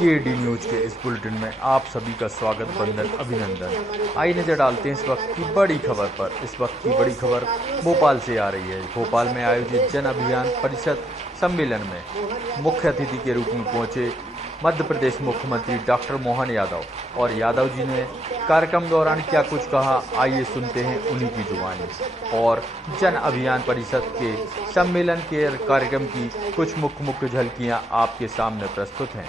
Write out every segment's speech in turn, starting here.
KD news के इस bulletin में आप सभी का स्वागत, वंदन, अभिनंदन। आइए नजर डालते हैं इस वक्त की बड़ी खबर पर। इस वक्त की बड़ी खबर भोपाल से आ रही है। भोपाल में आयोजित जन अभियान परिषद सम्मेलन में मुख्य अतिथि के रूप में पहुंचे मध्य प्रदेश मुख्यमंत्री डॉक्टर मोहन यादव, और यादव जी ने कार्यक्रम दौरान क्या कुछ कहा, आइए सुनते हैं उन्हीं की जुबानी। और जन अभियान परिषद के सम्मेलन के कार्यक्रम की कुछ मुख्य झलकियां आपके सामने प्रस्तुत हैं।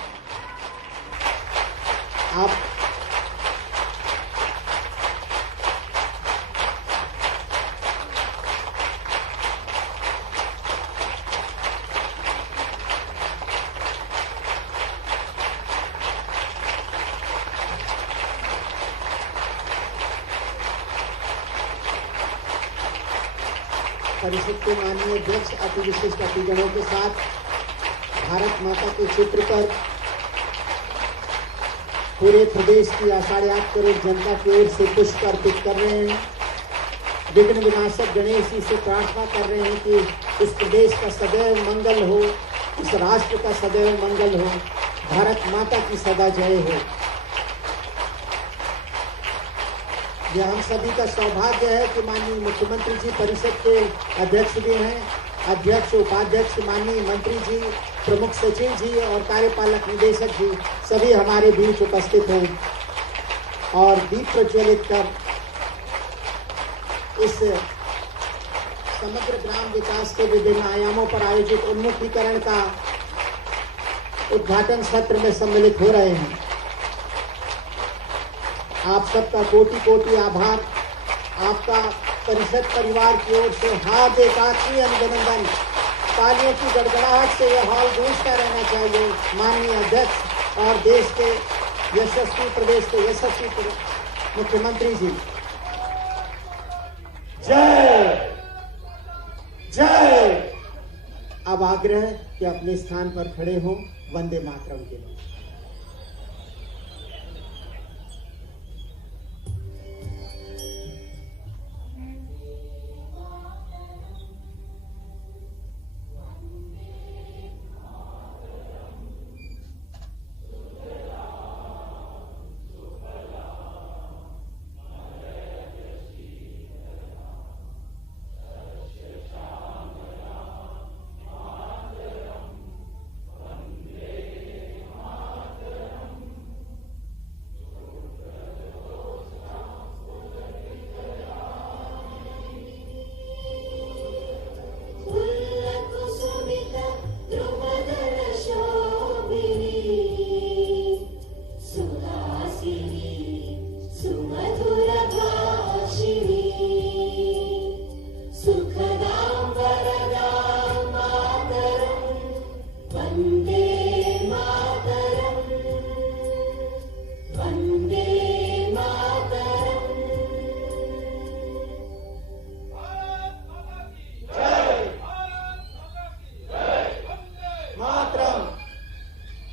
परिषद के माननीय अध्यक्ष अति विशिष्ट अतिथिगणों के साथ भारत माता के चित्र पर पूरे प्रदेश की 8.5 करोड़ जनता की ओर से पुष्प अर्पित कर रहे हैं। विघ्न विनाशक गणेश जी से प्रार्थना कर रहे हैं कि इस प्रदेश का सदैव मंगल हो, इस राष्ट्र का सदैव मंगल हो, भारत माता की सदा जय हो। यह हम सभी का सौभाग्य है कि माननीय मुख्यमंत्री जी परिषद के अध्यक्ष भी हैं, अध्यक्ष उपाध्यक्ष माननीय मंत्री जी, प्रमुख सचिव जी और कार्यपालक निदेशक जी सभी हमारे बीच उपस्थित हैं और दीप प्रज्वलित कर इस समग्र ग्राम विकास के विभिन्न आयामों पर आयोजित उन्मुखीकरण का उद्घाटन सत्र में सम्मिलित हो रहे हैं। आप सबका कोटि कोटि आभार। आपका परिषद परिवार की ओर से हार्दिक आत्मीय अभिनंदन। तालियों की गड़गड़ाहट से यह हॉल गूंजता रहना चाहिए। माननीय अध्यक्ष और देश के यशस्वी प्रदेश के यशस्वी मुख्यमंत्री जी, जय जय। अब आग्रह कि अपने स्थान पर खड़े हों वंदे मातरम के लिए।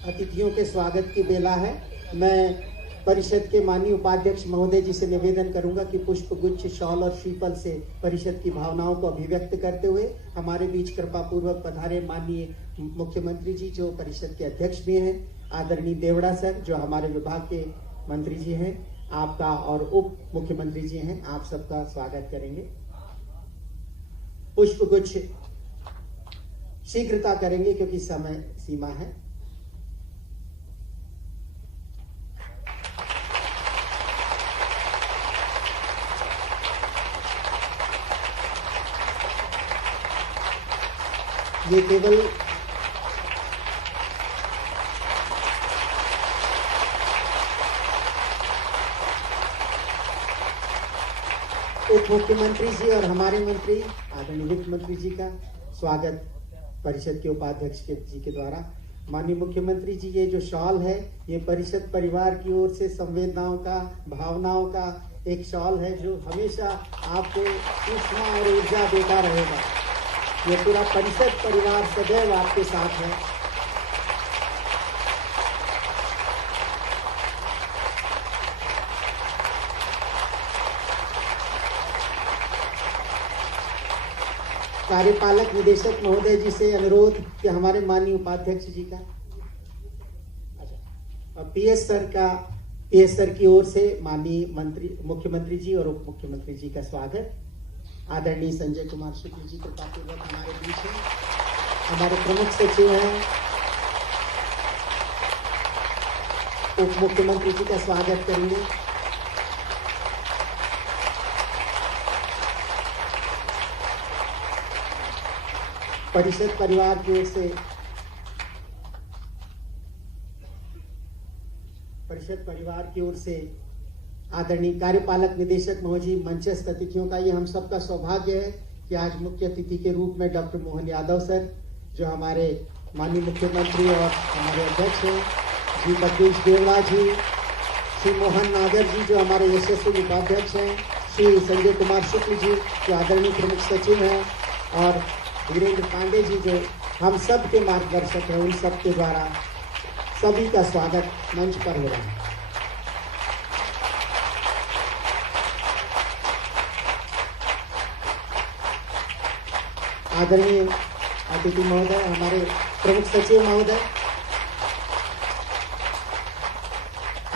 अतिथियों के स्वागत की बेला है। मैं परिषद के माननीय उपाध्यक्ष महोदय जी से निवेदन करूंगा कि पुष्प गुच्छ, शॉल और श्रीफल से परिषद की भावनाओं को अभिव्यक्त करते हुए हमारे बीच कृपा पूर्वक पधारे माननीय मुख्यमंत्री जी जो परिषद के अध्यक्ष भी हैं, आदरणीय देवड़ा सर जो हमारे विभाग के मंत्री जी हैं, आपका और उप मुख्यमंत्री जी हैं, आप सबका स्वागत करेंगे। पुष्प गुच्छ शीघ्रता करेंगे क्योंकि समय सीमा है। ये केवल उप मुख्यमंत्री जी और हमारे मंत्री आदरणीय वित्त मंत्री जी का स्वागत परिषद के उपाध्यक्ष जी के द्वारा। माननीय मुख्यमंत्री जी, ये जो शॉल है ये परिषद परिवार की ओर से संवेदनाओं का, भावनाओं का एक शॉल है जो हमेशा आपको ऊष्मा और ऊर्जा देता रहेगा। ये पूरा परिषद परिवार सदैव आपके साथ है। कार्यपालक निदेशक महोदय जी से अनुरोध कि हमारे माननीय उपाध्यक्ष जी का पीएस सर की ओर से माननीय मुख्यमंत्री जी और उप मुख्यमंत्री जी का स्वागत। आदरणीय संजय कुमार शुक्ल जी कृपापूर्वक हमारे बीच हैं। हमारे प्रमुख सचिव हैं, उप मुख्यमंत्री जी का स्वागत करेंगे। परिषद परिवार की ओर से आदरणीय कार्यपालक निदेशक महोदय, मंचस्थ अतिथियों का ये हम सबका सौभाग्य है कि आज मुख्य अतिथि के रूप में डॉक्टर मोहन यादव सर, जो हमारे माननीय मुख्यमंत्री और हमारे अध्यक्ष हैं, श्री जगदीश देवड़ा जी, श्री मोहन नागर जी जो हमारे यशस्वी उपाध्यक्ष हैं, श्री संजय कुमार शुक्ल जी जो आदरणीय प्रमुख सचिव हैं, और वीरेंद्र पांडे जी जो हम सब के मार्गदर्शक हैं, उन सब के द्वारा सभी का स्वागत मंच पर हो रहा है। आदरणीय अतिथि महोदय, हमारे प्रमुख सचिव महोदय,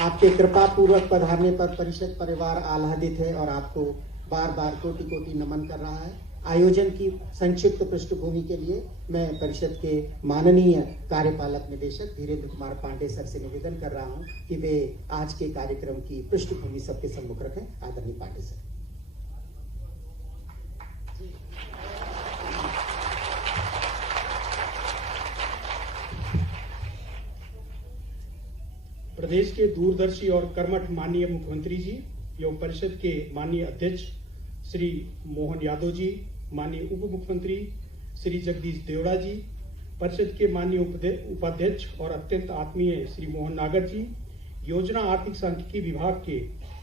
आपके कृपा पूर्वक पधारने पर परिषद परिवार आह्लादित है और आपको बार बार कोटि कोटि नमन कर रहा है। आयोजन की संक्षिप्त पृष्ठभूमि के लिए मैं परिषद के माननीय कार्यपालक निदेशक धीरेन्द्र कुमार पांडे सर से निवेदन कर रहा हूं कि वे आज के कार्यक्रम की पृष्ठभूमि सबके सम्मुख रखें। आदरणीय पांडे सर। प्रदेश के दूरदर्शी और कर्मठ माननीय मुख्यमंत्री जी एवं परिषद के माननीय अध्यक्ष श्री मोहन यादव जी, माननीय उप मुख्यमंत्री श्री जगदीश देवड़ा जी, परिषद के माननीय उपाध्यक्ष और अत्यंत आत्मीय श्री मोहन नागर जी, योजना आर्थिक सांख्यिकी विभाग के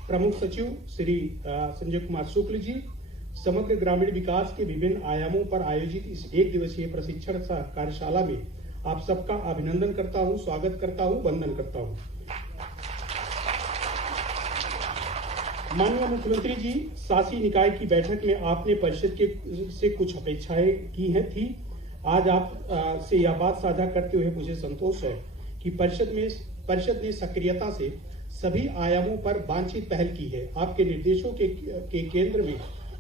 प्रमुख सचिव श्री संजय कुमार शुक्ल जी, समग्र ग्रामीण विकास के विभिन्न आयामों पर आयोजित इस एक दिवसीय प्रशिक्षण कार्यशाला में आप सबका अभिनंदन करता हूं, स्वागत करता हूं, वंदन करता हूं। माननीय मुख्यमंत्री जी, शासी निकाय की बैठक में आपने परिषद के से कुछ अपेक्षाएं की थी। आज आप से यह बात साझा करते हुए मुझे संतोष है कि परिषद ने सक्रियता से सभी आयामों पर वांछित पहल की है। आपके निर्देशों के केंद्र में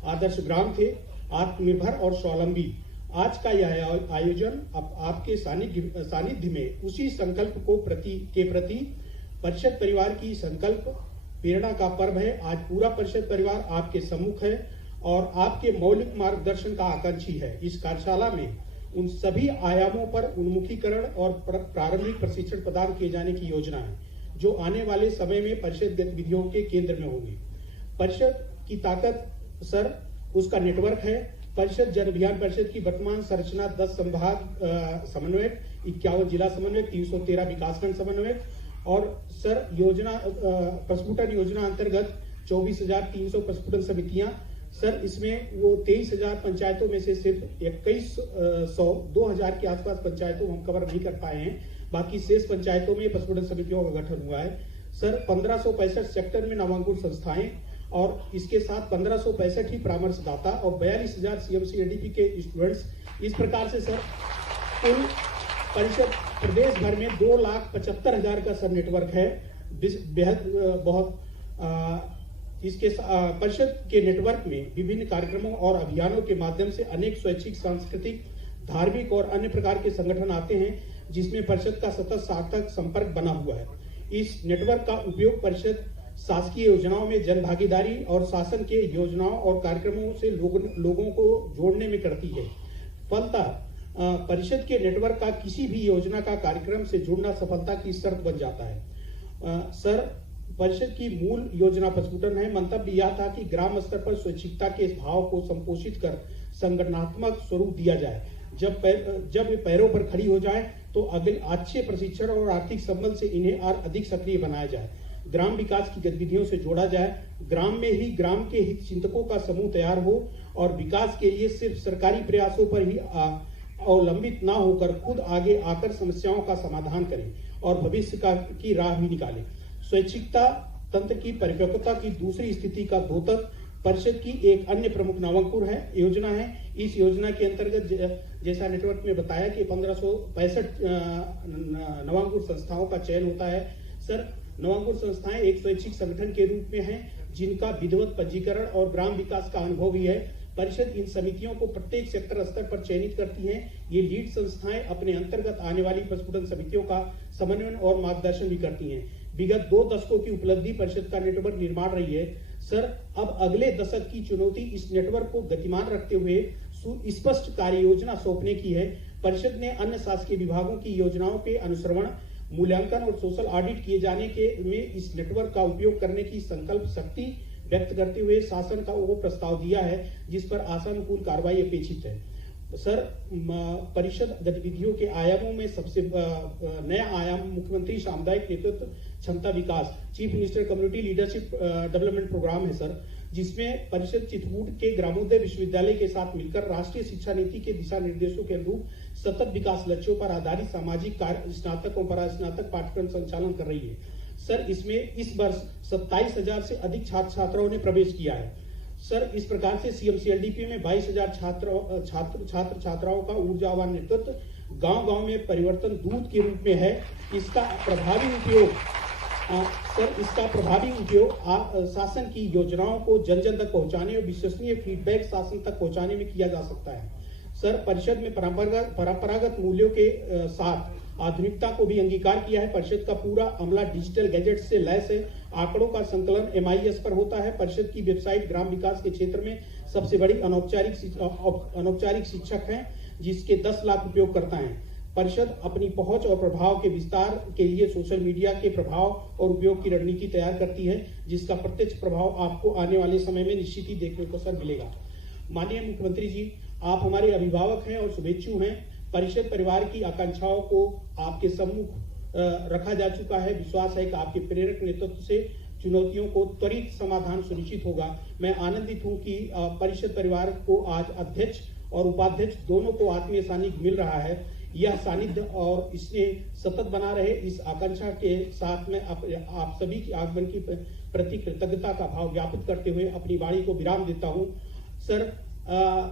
आदर्श ग्राम थे, आत्मनिर्भर और स्वावलंबी। आज का यह आयोजन आपके सानिध्य में उसी संकल्प के प्रति परिषद परिवार की संकल्प प्रेरणा का पर्व है। आज पूरा परिषद परिवार आपके सम्मुख है और आपके मौलिक मार्गदर्शन का आकांक्षी है। इस कार्यशाला में उन सभी आयामों पर उन्मुखीकरण और प्रारंभिक प्रशिक्षण प्रदान किए जाने की योजना है, जो आने वाले समय में परिषद गतिविधियों के केंद्र में होंगी। परिषद की ताकत सर उसका नेटवर्क है। परिषद जन अभियान परिषद की वर्तमान संरचना 10 संभाग समन्वयक, 51 जिला समन्वयक, 313 विकासखंड समन्वयक और सर योजना प्रस्फुटन योजना अंतर्गत 24,300 प्रस्फुटन समितियां। सर इसमें वो 23,000 पंचायतों में से सिर्फ 2,000 के आसपास पंचायतों हम कवर नहीं कर पाए हैं। बाकी शेष पंचायतों में प्रस्फुटन समितियों का गठन हुआ है। सर 1565 सेक्टर में नवांकुर संस्थाएं और इसके साथ 1565 ही परामर्शदाता और 42,000 CMC-ADP के स्टूडेंट्स। इस प्रकार से सर कुल परिषद प्रदेश भर में 2,75,000 का सब नेटवर्क है। बेहद बहुत इसके परिषद के नेटवर्क में विभिन्न कार्यक्रमों और अभियानों के माध्यम से अनेक स्वैच्छिक, सांस्कृतिक, धार्मिक और अन्य प्रकार के संगठन आते हैं, जिसमें परिषद का सतत सार्थक संपर्क बना हुआ है। इस नेटवर्क का उपयोग परिषद शासकीय योजनाओं में जन भागीदारी और शासन के योजनाओं और कार्यक्रमों से लोगों को जोड़ने में करती है। फलतः परिषद के नेटवर्क का किसी भी योजना का कार्यक्रम से जुड़ना सफलता की शर्त बन जाता है। सर परिषद की मूल योजना प्रस्फुटन है। मंतव्य यह था कि ग्राम स्तर पर स्वैच्छिकता के इस भाव को संपोषित कर संगठनात्मक स्वरूप दिया जाए। जब वे पैरों पर खड़ी हो जाए तो अगले अच्छे प्रशिक्षण और आर्थिक संबल से इन्हें और अधिक सक्रिय बनाया जाए, ग्राम विकास की गतिविधियों से जोड़ा जाए, ग्राम में ही ग्राम के हित चिंतकों का समूह तैयार हो और विकास के लिए सिर्फ सरकारी प्रयासों पर ही अवलंबित ना होकर खुद आगे आकर समस्याओं का समाधान करें और भविष्य की राह भी निकालें। स्वैच्छिकता तंत्र की परिपक्वता की दूसरी स्थिति का द्योतक परिषद की एक अन्य प्रमुख नवांकुर योजना है। इस योजना के अंतर्गत जैसा नेटवर्क में बताया कि 1565 नवांकुर संस्थाओं का चयन होता है। सर, नवांकुर संस्थाएं एक स्वैच्छिक संगठन के रूप में हैं, जिनका विधिवत पंजीकरण और ग्राम विकास का अनुभव भी है। परिषद इन समितियों को प्रत्येक सेक्टर स्तर पर चयनित करती है। ये लीड संस्थाएं अपने अंतर्गत आने वाली प्रस्फुटन समितियों का समन्वय और मार्गदर्शन भी करती हैं। विगत 2 दशकों की उपलब्धि परिषद का नेटवर्क निर्माण रही है। सर, अब अगले दशक की चुनौती इस नेटवर्क को गतिमान रखते हुए सुस्पष्ट कार्य योजना सौंपने की है। परिषद ने अन्य शासकीय विभागों की योजनाओं के अनुश्रवण, मूल्यांकन और सोशल ऑडिट किए जाने के में इस नेटवर्क का उपयोग करने की संकल्प शक्ति व्यक्त करते हुए शासन का वो प्रस्ताव दिया है, जिस पर आशानुकूल कार्रवाई अपेक्षित है। सर, परिषद गतिविधियों के आयामों में सबसे नया आयाम मुख्यमंत्री सामुदायिक नेतृत्व क्षमता विकास, chief minister community leadership development programme है सर, जिसमें परिषद चित्रकूट के ग्रामोदय विश्वविद्यालय के साथ मिलकर राष्ट्रीय शिक्षा नीति के दिशा निर्देशों के अनुरूप सतत विकास लक्ष्यों पर आधारित सामाजिक कार्य स्नातक और परास्नातक पाठ्यक्रम संचालन कर रही है। सर, इसमें इस वर्ष 27,000 से अधिक छात्र छात्राओं ने प्रवेश किया है। सर, इस प्रकार से सीएमसीएलडीपी में 22,000 छात्र छात्राओं का ऊर्जावान नेतृत्व गांव-गांव में परिवर्तन दूत के रूप में है। इसका प्रभावी उपयोग शासन की योजनाओं को जन जन तक पहुंचाने और विश्वसनीय फीडबैक शासन तक पहुंचाने में किया जा सकता है। सर, परिषद में परंपरागत मूल्यों के साथ आधुनिकता को भी अंगीकार किया है। परिषद का पूरा अमला डिजिटल गैजेट से लैस है। आंकड़ों का संकलन MIS पर होता है। परिषद की वेबसाइट ग्राम विकास के क्षेत्र में सबसे बड़ी अनौपचारिक शिक्षक है, जिसके 10 लाख उपयोगकर्ता हैं। परिषद अपनी पहुंच और प्रभाव के विस्तार के लिए सोशल मीडिया के प्रभाव और उपयोग की रणनीति तैयार करती है, जिसका प्रत्यक्ष प्रभाव आपको आने वाले समय में निश्चित ही देखने को सर मिलेगा। माननीय मुख्यमंत्री जी, आप हमारे अभिभावक हैं और शुभेच्छु हैं। परिषद परिवार की आकांक्षाओं को आपके सम्मुख रखा जा चुका है। विश्वास है कि आपके प्रेरक नेतृत्व से चुनौतियों को त्वरित समाधान सुनिश्चित होगा। मैं आनंदित हूं कि परिषद परिवार को आज अध्यक्ष और उपाध्यक्ष दोनों को आत्मीय सानिध्य मिल रहा है। यह सानिध्य और इसमें सतत बना रहे, इस आकांक्षा के साथ में आप सभी की आगमन की प्रति कृतज्ञता का भाव ज्ञापित करते हुए अपनी वाणी को विराम देता हूं। सर,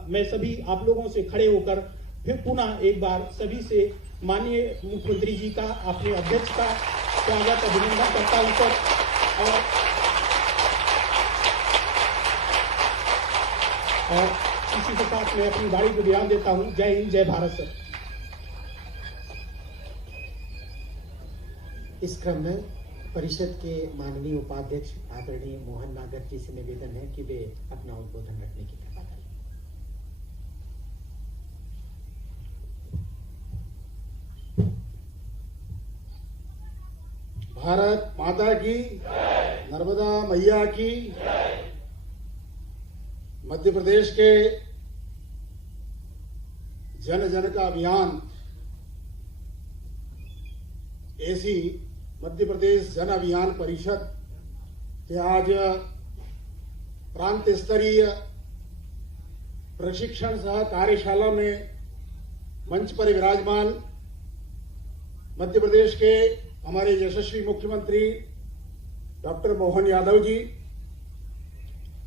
मैं सभी आप लोगों से खड़े होकर फिर पुनः एक बार सभी से माननीय मुख्यमंत्री जी का, अपने अध्यक्ष का स्वागत अभिनंदन करता हूं सर। और इसी के साथ मैं अपनी वाणी को विराम देता हूं। जय हिंद, जय भारत सर। इस क्रम में परिषद के माननीय उपाध्यक्ष आदरणीय मोहन नागर जी से निवेदन है कि वे अपना उद्बोधन रखने की कृपा करें। भारत माता की, नर्मदा मैया की। मध्य प्रदेश के जन जन का अभियान, ऐसी मध्य प्रदेश जन अभियान परिषद के आज प्रांत स्तरीय प्रशिक्षण सह कार्यशाला में मंच पर विराजमान मध्य प्रदेश के हमारे यशस्वी मुख्यमंत्री डॉक्टर मोहन यादव जी,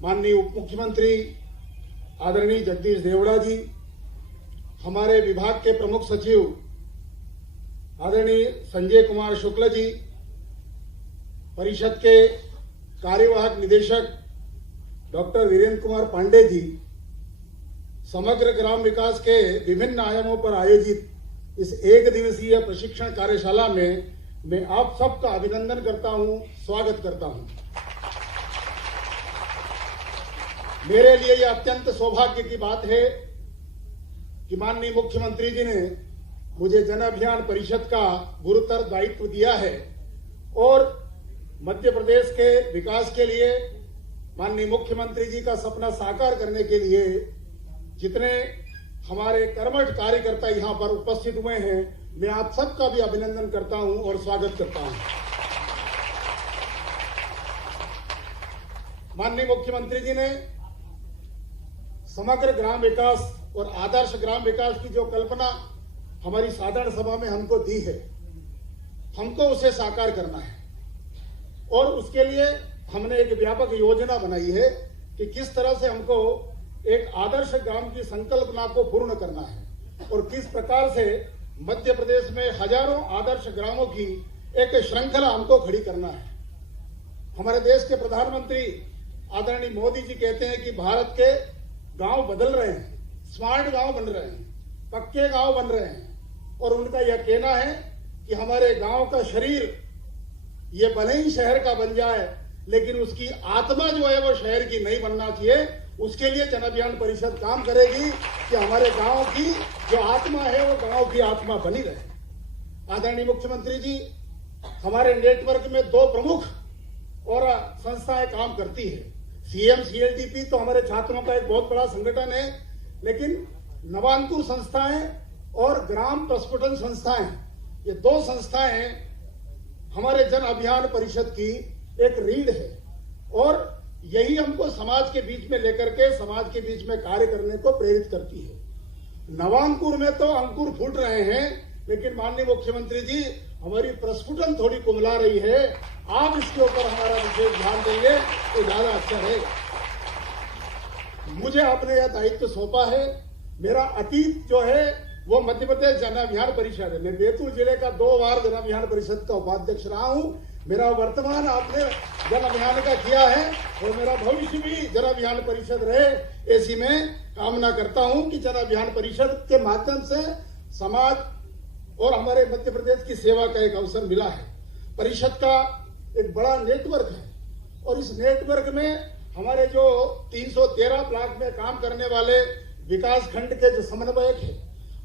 माननीय उप मुख्यमंत्री आदरणीय जगदीश देवड़ा जी, हमारे विभाग के प्रमुख सचिव आदरणीय संजय कुमार शुक्ल जी, परिषद के कार्यवाहक निदेशक डॉक्टर वीरेंद्र कुमार पांडे जी, समग्र ग्राम विकास के विभिन्न आयामों पर आयोजित इस 1 दिवसीय प्रशिक्षण कार्यशाला में मैं आप सबका अभिनंदन करता हूं, स्वागत करता हूं। मेरे लिए यह अत्यंत सौभाग्य की बात है कि माननीय मुख्यमंत्री जी ने मुझे जन अभियान परिषद का गुरुतर दायित्व दिया है और मध्य प्रदेश के विकास के लिए, माननीय मुख्यमंत्री जी का सपना साकार करने के लिए जितने हमारे कर्मठ कार्यकर्ता यहां पर उपस्थित हुए हैं, मैं आप सबका भी अभिनंदन करता हूं और स्वागत करता हूं। माननीय मुख्यमंत्री जी ने समग्र ग्राम विकास और आदर्श ग्राम विकास की जो कल्पना हमारी साधारण सभा में हमको दी है, हमको उसे साकार करना है और उसके लिए हमने एक व्यापक योजना बनाई है कि किस तरह से हमको एक आदर्श ग्राम की संकल्पना को पूर्ण करना है और किस प्रकार से मध्य प्रदेश में हजारों आदर्श ग्रामों की एक श्रृंखला हमको खड़ी करना है। हमारे देश के प्रधानमंत्री आदरणीय मोदी जी कहते हैं कि भारत के गांव बदल रहे हैं, स्मार्ट गांव बन रहे हैं, पक्के गांव बन रहे हैं, और उनका यह कहना है कि हमारे गांव का शरीर ये भले ही शहर का बन जाए, लेकिन उसकी आत्मा जो है वो शहर की नहीं बनना चाहिए। उसके लिए जन अभियान परिषद काम करेगी कि हमारे गांव की जो आत्मा है वो गांव की आत्मा बनी रहे। आदरणीय मुख्यमंत्री जी, हमारे नेटवर्क में 2 प्रमुख और संस्थाएं काम करती है। सीएम सीएलडीपी तो हमारे छात्रों का एक बहुत बड़ा संगठन है, लेकिन नवांकुर संस्थाएं और ग्राम प्रस्फुटन संस्थाएं, ये 2 संस्थाएं हमारे जन अभियान परिषद की एक रीढ़ है, और यही हमको समाज के बीच में लेकर के समाज के बीच में कार्य करने को प्रेरित करती है। नवांकुर में तो अंकुर फूट रहे हैं, लेकिन माननीय मुख्यमंत्री जी, हमारी प्रस्फुटन थोड़ी कुमला रही है। आप इसके ऊपर हमारा विशेष ध्यान देंगे तो ज्यादा अच्छा रहेगा। मुझे आपने यह दायित्व सौंपा है। मेरा अतीत जो है वो मध्य प्रदेश जन अभियान परिषद है। मैं बैतूल जिले का 2 बार जन अभियान परिषद का उपाध्यक्ष रहा हूं। मेरा वर्तमान आपने जन अभियान का किया है, और मेरा भविष्य भी जन अभियान परिषद रहे, ऐसी मैं कामना करता हूं कि जन अभियान परिषद के माध्यम से समाज और हमारे मध्य प्रदेश की सेवा का एक अवसर मिला है। परिषद का एक बड़ा नेटवर्क है, और इस नेटवर्क में हमारे जो 313 ब्लॉक में काम करने वाले विकास खंड के जो समन्वयक है,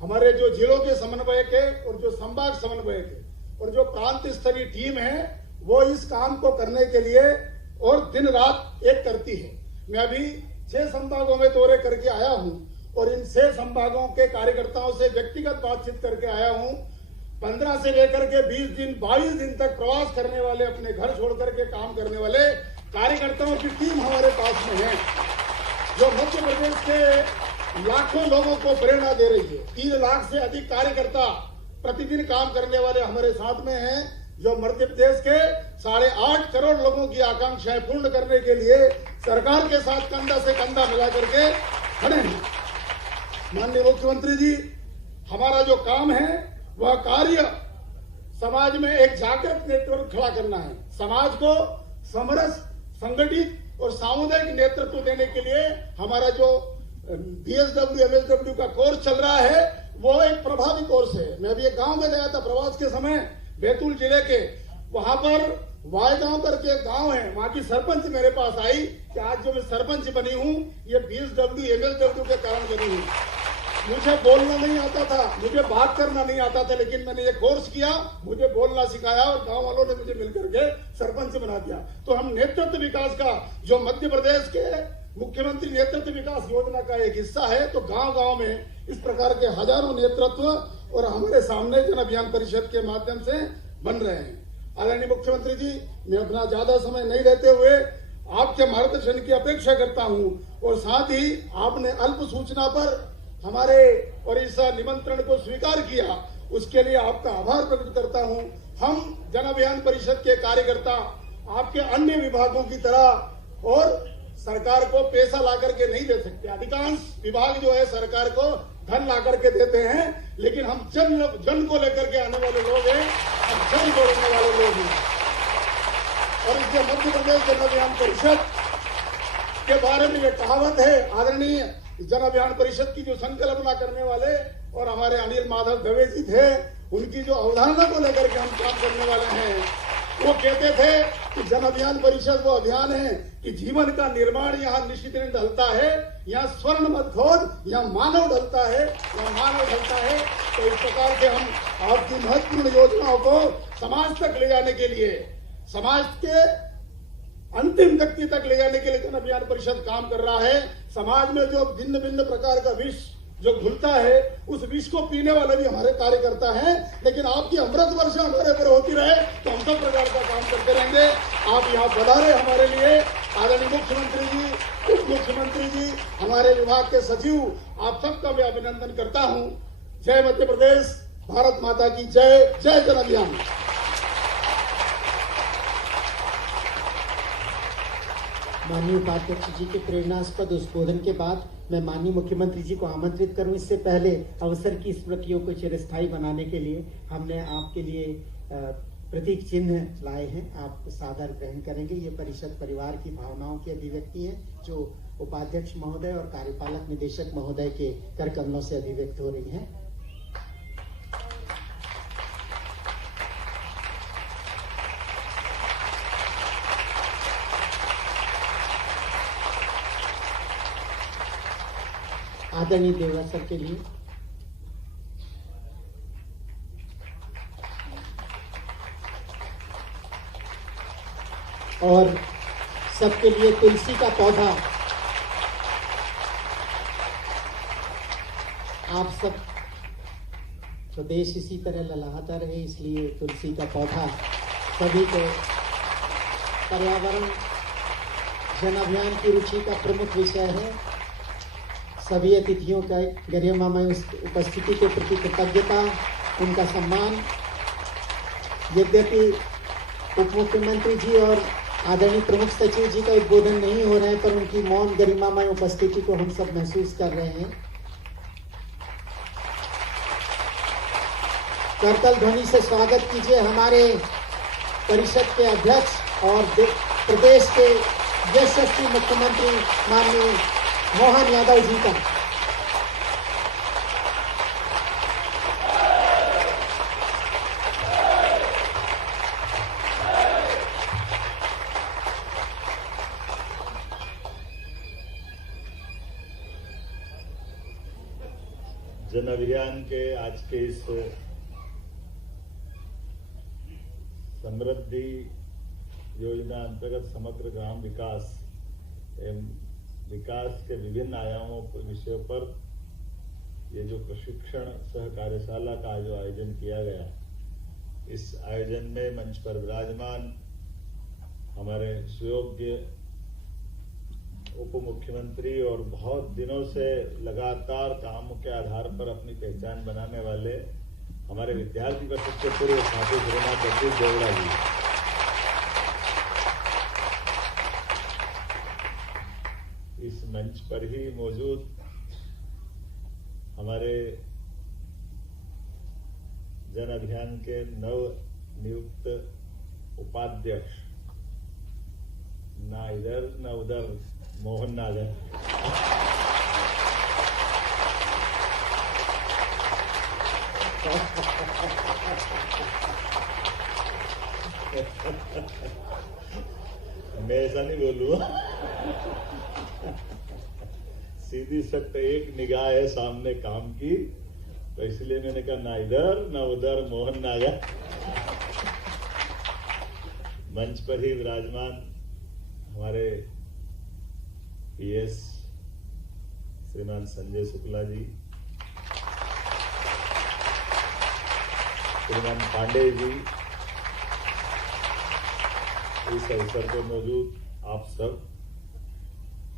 हमारे जो जिलों के समन्वयक है, और जो संभाग समन्वयक है, और जो प्रांत स्तरीय टीम है, वो इस काम को करने के लिए और दिन रात एक करती है। मैं अभी 6 संभागों में दौरे करके आया हूं, और इन 6 संभागों के कार्यकर्ताओं से व्यक्तिगत बातचीत करके आया हूं। 15 से लेकर के 20 दिन 22 दिन तक प्रवास करने वाले, अपने घर छोड़ करके काम करने वाले कार्यकर्ताओं की टीम हमारे पास में है, जो मध्य प्रदेश के लाखों लोगों को प्रेरणा दे रही है। 3 लाख से अधिक कार्यकर्ता प्रतिदिन काम करने वाले हमारे साथ में हैं, जो मध्य प्रदेश के 8.5 करोड़ लोगों की आकांक्षाएं पूर्ण करने के लिए सरकार के साथ कंधा से कंधा मिला करके खड़े हैं। माननीय मुख्यमंत्री जी, हमारा जो काम है वह कार्य समाज में एक जागृत नेतृत्व खड़ा करना है। समाज को समरस, संगठित और सामुदायिक नेतृत्व देने के लिए हमारा जो बीएसडब्ल्यू एमएसडब्ल्यू का कोर्स चल रहा है, वो एक प्रभावी कोर्स है। मैं अभी एक गांव में गया था प्रवास के समय, बैतूल जिले के, वहां पर वाय गांव करके एक गांव है, वहां की सरपंच मेरे पास आई कि आज जो मैं सरपंच बनी हूं, ये बीएसडब्ल्यू एमएसडब्ल्यू के कारण बनी हूं। मुझे बोलना नहीं आता था, मुझे बात करना नहीं आता था, लेकिन मैंने ये कोर्स किया, मुझे बोलना सिखाया, और गांव वालों ने मुझे मिलकर के सरपंच बना दिया। तो हम नेतृत्व विकास का, जो मध्य प्रदेश के मुख्यमंत्री नेतृत्व विकास योजना का एक हिस्सा है, तो गांव गांव में इस प्रकार के हजारों नेतृत्व और हमारे सामने जन अभियान परिषद के माध्यम से बन रहे हैं। आदरणीय मुख्यमंत्री जी, मैं अपना ज्यादा समय नहीं रहते हुए आपके मार्गदर्शन की अपेक्षा करता हूं, और साथ ही आपने अल्प सूचना पर हमारे और इस निमंत्रण को स्वीकार किया, उसके लिए आपका आभार प्रकट करता हूं। हम जन अभियान परिषद के कार्यकर्ता आपके अन्य विभागों की तरह और सरकार को पैसा ला करके नहीं दे सकते। अधिकांश विभाग जो है सरकार को धन ला करके देते हैं, लेकिन हम जन को लेकर के आने वाले लोग हैं, हम जन को लेने वाले लोग हैं। और इसलिए मध्य प्रदेश जन अभियान परिषद के बारे में ये कहावत है, आदरणीय जन अभियान परिषद की जो संकल्पना करने वाले और हमारे अनिल माधव दवे जी थे, उनकी जो अवधारणा को लेकर के हम काम करने वाले हैं, वो कहते थे कि जन अभियान परिषद वो अभियान है कि जीवन का निर्माण यहाँ निश्चित ढलता है, यहाँ स्वर्ण मत खोज, यहाँ मानव ढलता है, यहाँ मानव ढलता है। तो इस प्रकार से हम आपकी महत्वपूर्ण योजनाओं को समाज तक ले जाने के लिए, समाज के अंतिम व्यक्ति तक ले जाने के लिए जन अभियान परिषद काम कर रहा है। समाज में जो भिन्न भिन्न प्रकार का विष जो घुलता है, उस विष को पीने वाले भी हमारे कार्यकर्ता हैं, लेकिन आपकी अमृत वर्षा हमारे पर होती रहे तो हम सब प्रकार का काम करते रहेंगे। आप यहाँ पधारे हमारे लिए, आदरणीय मुख्यमंत्री जी, उप मुख्यमंत्री जी, हमारे विभाग के सचिव, आप सबका मैं अभिनंदन करता हूँ। जय मध्य प्रदेश, भारत माता की जय, जय जन अभियान। माननीय उपाध्यक्ष जी के प्रेरणास्पद उद्बोधन के बाद मैं माननीय मुख्यमंत्री जी को आमंत्रित करूं। इससे पहले अवसर की स्मृतियों को चिरस्थायी बनाने के लिए हमने आपके लिए प्रतीक चिन्ह लाए हैं, आप सादर ग्रहण करेंगे। ये परिषद परिवार की भावनाओं की अभिव्यक्ति है जो उपाध्यक्ष महोदय और कार्यपालक निदेशक महोदय के कर कमलों से अभिव्यक्त हो रही हैं। आदरणीय देवराज सर के लिए और सबके लिए तुलसी का पौधा। आप सब प्रदेश इसी तरह लहलहाता रहे, इसलिए तुलसी का पौधा सभी को पर्यावरण जन अभियान की रुचि का प्रमुख विषय है। सभी अतिथियों का गरिमामय उपस्थिति के प्रति कृतज्ञता, उनका सम्मान। यद्यपि उप मुख्यमंत्री जी और आदरणीय प्रमुख सचिव जी का उद्बोधन नहीं हो रहा है, पर उनकी मौन गरिमामय उपस्थिति को हम सब महसूस कर रहे हैं। करतल ध्वनि से स्वागत कीजिए हमारे परिषद के अध्यक्ष और प्रदेश के यशस्वी मुख्यमंत्री माननीय मोहन यादव जी का। जन अभियान के आज के इस समृद्धि योजना अंतर्गत समग्र ग्राम विकास एवं विकास के विभिन्न आयामों के विषयों पर ये जो प्रशिक्षण सह कार्यशाला का जो आयोजन किया गया, इस आयोजन में मंच पर विराजमान हमारे सुयोग्य उप मुख्यमंत्री और बहुत दिनों से लगातार काम के आधार पर अपनी पहचान बनाने वाले हमारे विद्यार्थी परिषद के पूर्व साथी श्रीमान जगदीश देवड़ा जी, इस मंच पर ही मौजूद हमारे जन अभियान के नव नियुक्त उपाध्यक्ष ना इधर ना उधर मोहन नागर, मैं ऐसा नहीं बोलूंगा, सीधी सख्त एक निगाह है सामने काम की, तो इसलिए मैंने कहा ना इधर ना उधर मोहन नागर। मंच पर ही विराजमान हमारे पीएस श्रीमान संजय शुक्ला जी, श्रीमान पांडे जी, इस अवसर पर मौजूद आप सब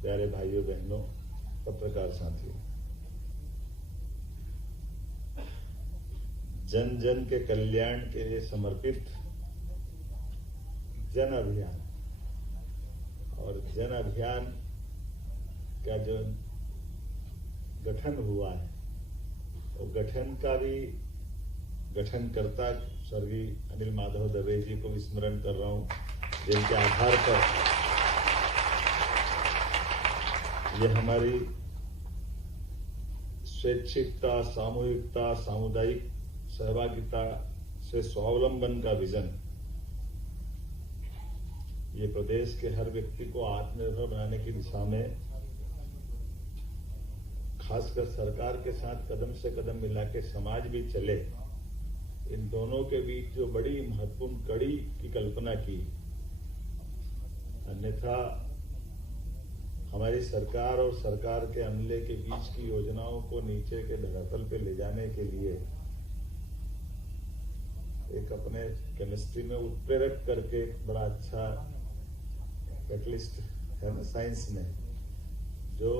प्यारे भाइयों बहनों, पत्रकार साथियों, जन जन के कल्याण के लिए समर्पित जन अभियान और जन अभियान का जो गठन हुआ है, वो गठन का भी गठनकर्ता स्वर्गीय अनिल माधव दवे जी को स्मरण कर रहा हूं, जिनके आधार पर ये हमारी स्वैच्छिकता, सामूहिकता, सामुदायिक सहभागिता से स्वावलंबन का विजन, ये प्रदेश के हर व्यक्ति को आत्मनिर्भर बनाने की दिशा में खासकर सरकार के साथ कदम से कदम मिला के समाज भी चले, इन दोनों के बीच जो बड़ी महत्वपूर्ण कड़ी की कल्पना की। अन्यथा हमारी सरकार और सरकार के अमले के बीच की योजनाओं को नीचे के धरातल पे ले जाने के लिए एक अपने केमिस्ट्री में उत्प्रेरक करके बड़ा अच्छा कैटलिस्ट है ना साइंस में, जो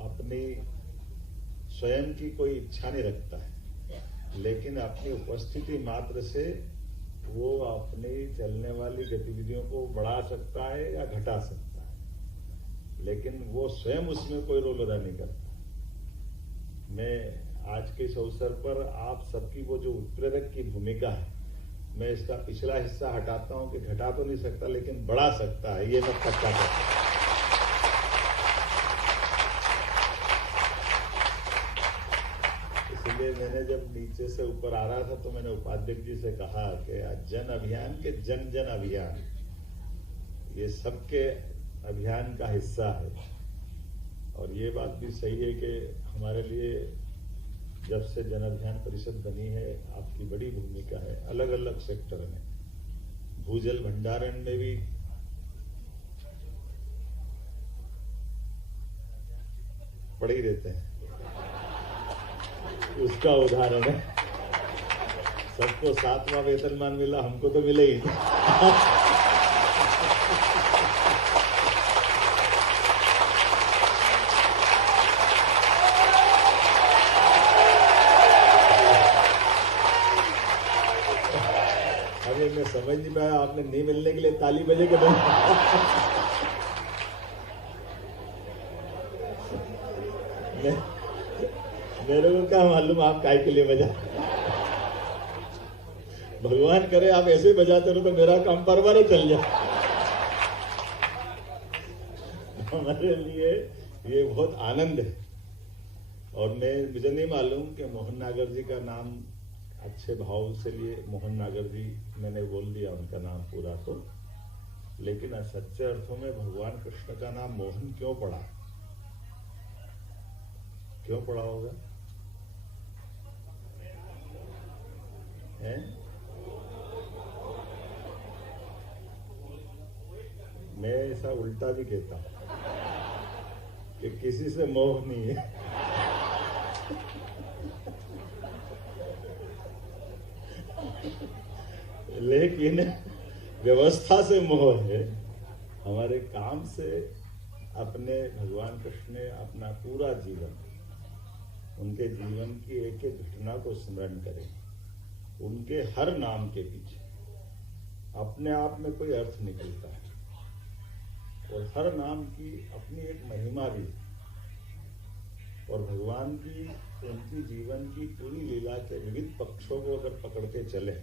अपनी स्वयं की कोई इच्छा नहीं रखता है, लेकिन अपनी उपस्थिति मात्र से वो अपनी चलने वाली गतिविधियों को बढ़ा सकता है या घटा सकता है, लेकिन वो स्वयं उसमें कोई रोल अदा नहीं करता। मैं आज के इस अवसर पर आप सबकी वो जो उत्प्रेरक की भूमिका है मैं इसका पिछला हिस्सा हटाता हूं कि घटा तो नहीं सकता लेकिन बढ़ा सकता है, ये मैं पक्का करता हूं। इसलिए मैंने जब नीचे से ऊपर आ रहा था तो मैंने उपाध्यक्ष जी से कहा कि जन अभियान के जन जन अभियान ये सबके अभियान का हिस्सा है। और ये बात भी सही है कि हमारे लिए जब से जन अभियान परिषद बनी है आपकी बड़ी भूमिका है अलग अलग सेक्टर में। भूजल भंडारण में भी पड़े ही रहते हैं, उसका उदाहरण है। सबको 7वां वेतनमान मिला, हमको तो मिले ही नहीं। अरे मैं समझ नहीं पाया, आपने नहीं मिलने के लिए ताली बजे के मेरे को क्या मालूम आप काय के लिए बजा। भगवान करे आप ऐसे बजाते रहो तो मेरा काम परवाने चल जाए। हमारे लिए ये बहुत आनंद है। और मुझे नहीं मालूम कि मोहन नागर जी का नाम अच्छे भाव से लिए मोहन नागर जी मैंने बोल दिया उनका नाम पूरा तो, लेकिन सच्चे अर्थों में भगवान कृष्ण का नाम मोहन क्यों पड़ा, क्यों पड़ा होगा? है? मैं ऐसा उल्टा भी कहता हूं कि किसी से मोह नहीं है। लेकिन व्यवस्था से मोह है। हमारे काम से अपने भगवान कृष्ण ने अपना पूरा जीवन, उनके जीवन की एक एक घटना को स्मरण करें। उनके हर नाम के पीछे अपने आप में कोई अर्थ निकलता है और हर नाम की अपनी एक महिमा भी है। और भगवान की उनकी जीवन की पूरी लीला के विविध पक्षों को अगर पकड़ के चले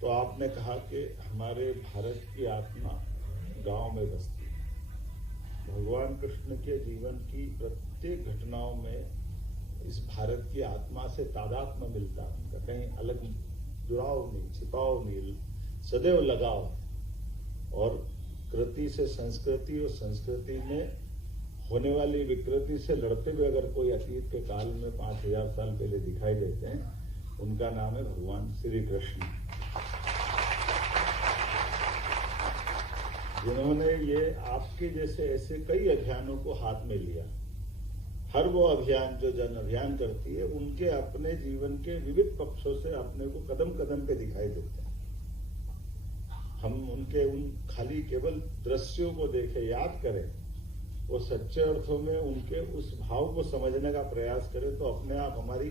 तो आपने कहा कि हमारे भारत की आत्मा गांव में बसती है। भगवान कृष्ण के जीवन की प्रत्येक घटनाओं में इस भारत की आत्मा से तादात्म्य मिलता है। उनका कहीं अलग जुड़ाव नहीं, छिपाव नहीं, सदैव लगाव। और कृति से संस्कृति और संस्कृति में होने वाली विकृति से लड़ते हुए अगर कोई अतीत के काल में 5000 साल पहले दिखाई देते हैं, उनका नाम है भगवान श्री कृष्ण, जिन्होंने ये आपके जैसे ऐसे कई अभियानों को हाथ में लिया। हर वो अभियान जो जन अभियान करती है, उनके अपने जीवन के विविध पक्षों से अपने को कदम कदम पे दिखाई देते हैं। हम उनके उन खाली केवल दृश्यों को देखें, याद करें, वो सच्चे अर्थों में उनके उस भाव को समझने का प्रयास करें तो अपने आप हमारी